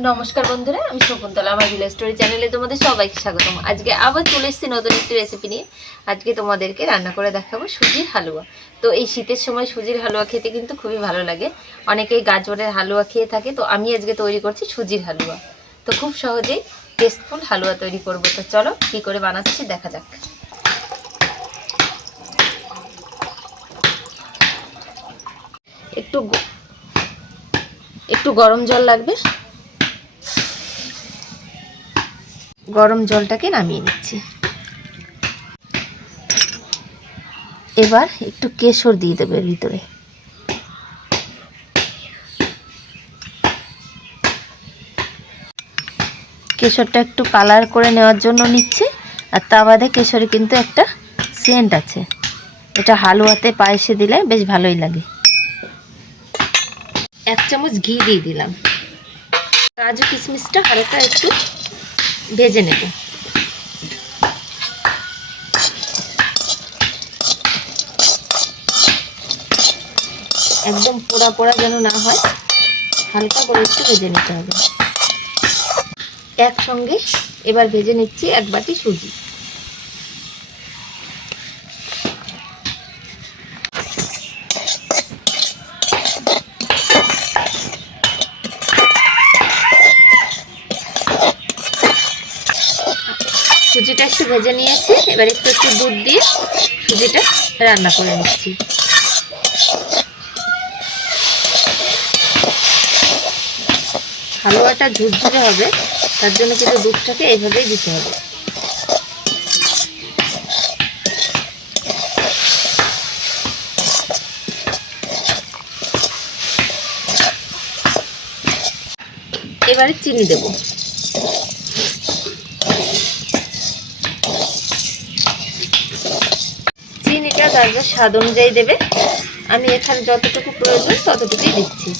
নমস্কার বন্ধুরা, আমি শকুন্তলা আমার ভিলেজ স্টোরি চ্যানেলে তোমাদের সবাইকে স্বাগতম। আজকে আবার চলে এসেছি নতুন একটি রেসিপি নিয়ে। আজকে তোমাদেরকে রান্না করে দেখাবো সুজির হালুয়া। তো এই শীতের সময় সুজির হালুয়া খেতে কিন্তু খুবই ভালো লাগে। অনেকেই গাজরের হালুয়া খেয়ে থাকে, তো আমি আজকে তৈরি করছি সুজির হালুয়া। তো খুব সহজেই টেস্টফুল হালুয়া তৈরি করব। তো চলো, কী করে বানাচ্ছি দেখা যাক। একটু একটু গরম জল লাগবে। গরম জলটাকে নামিয়ে নিচ্ছি। এবার একটু কেশর দিয়ে দেবে ভিতরে। কেশরটা একটু কালার করে নেওয়ার জন্য নিচ্ছি, আর তা বাদে কেশরে কিন্তু একটা সেন্ট আছে। এটা হালুয়াতে পায়েসে দিলে বেশ ভালোই লাগে। এক চামচ ঘি দিয়ে দিলাম। কাজু কিশমিশটা হালকা একটু ভেজে নেব। একদম পোড়া পোড়া যেন না হয়, হালকা করে একটু ভেজে নিতে হবে। একসঙ্গে এবার ভেজে নিচ্ছি এক বাটি সুজি। সুজিটা একটু ভেজে নিয়েছি। এবার একটু একটু দুধ দিয়ে সুজিটা রান্না করে নিচ্ছি। হালুয়াটা ঝুরঝুরে হবে, তার জন্য কিন্তু দুধটাকে এইভাবেই দিতে হবে। এবারে চিনি দেবো। যার যার স্বাদ অনুযায়ী দেবে। আমি এখানে যতটুকু প্রয়োজন ততটুকুই দিচ্ছি।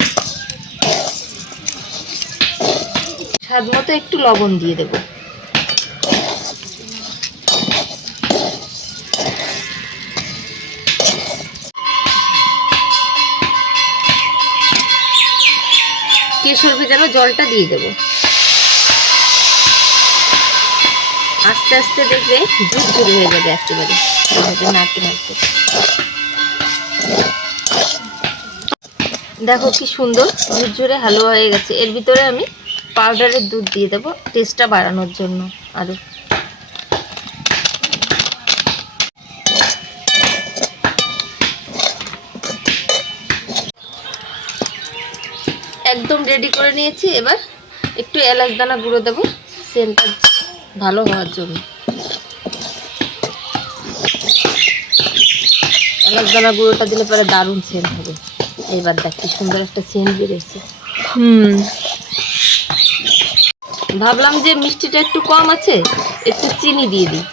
স্বাদ মতো একটু লবণ দিয়ে দেব। কেশর ভেজানো জলটা দিয়ে দেব। আস্তে আস্তে দেখবে ঝুর ঝুরি হয়ে যাবে একেবারে। নাড়তে নাড়তে। দেখো কি সুন্দর, ঝুরঝুরে হালুয়া হয়ে গেছে। এর ভিতরে আমি পাউডারের দুধ দিয়ে দেবো টেস্টটা বাড়ানোর জন্য আরও একদম রেডি করে নিয়েছি। এবার একটু এলাচ দানা গুঁড়ো দেবো। সেন্টটা ভালো হওয়ার জন্য। দানা গুঁড়োটা দিলে পরে দারুণ সেন্ট হবে। এইবার দেখ কি সুন্দর একটা সেন্ট বেরিয়েছে হুম। ভাবলাম যে মিষ্টিটা একটু কম আছে একটু চিনি দিয়ে দিই।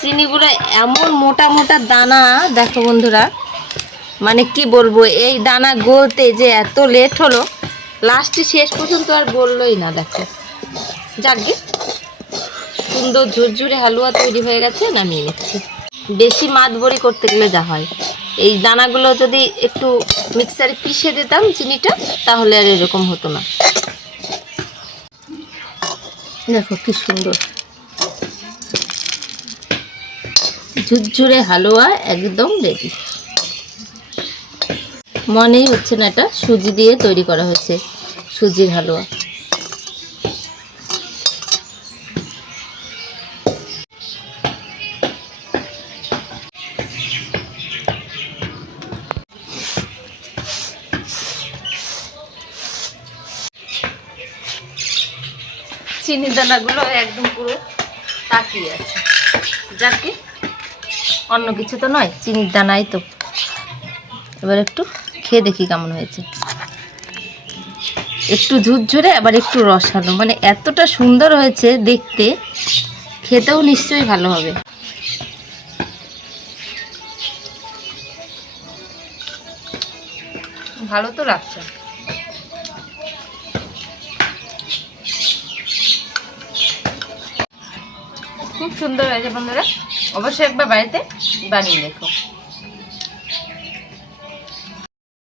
চিনিগুলো এমন মোটা মোটা দানা দেখো বন্ধুরা মানে কি বলব এই দানা গলতে যে এত লেট হলো লাস্টে শেষ পর্যন্ত আর গললোই না দেখো। যাকে সুন্দর ঝুরঝুরে হালুয়া তৈরি হয়ে গেছে নামিয়ে নিচ্ছি। বেশি মাতবড়ি করতে গেলে যা হয়। এই দানাগুলো যদি একটু মিক্সারে পিষে দিতাম চিনিটা, তাহলে আর এরকম হতো না। দেখো কি সুন্দর। ঝুরঝুরে হালুয়া একদম রেডি মনেই হচ্ছে না এটা সুজি দিয়ে তৈরি করা হয়েছে, সুজির হালুয়া। চিনি দানাগুলো একদম পুরো তাকিয়ে আছে। যাকে অন্য কিছু তো নয় চিনির দানাই তো। এবার একটু খেয়ে দেখি কেমন হয়েছে। একটু ঝুরঝুরে, আবার একটু রসালো। মানে এতটা সুন্দর হয়েছে দেখতে, খেতেও নিশ্চয়ই ভালো হবে। ভালো তো লাগছে। খুব সুন্দর হয়েছে বন্ধুরা। অবশ্যই একবার বাড়িতে বানিয়ে দেখো।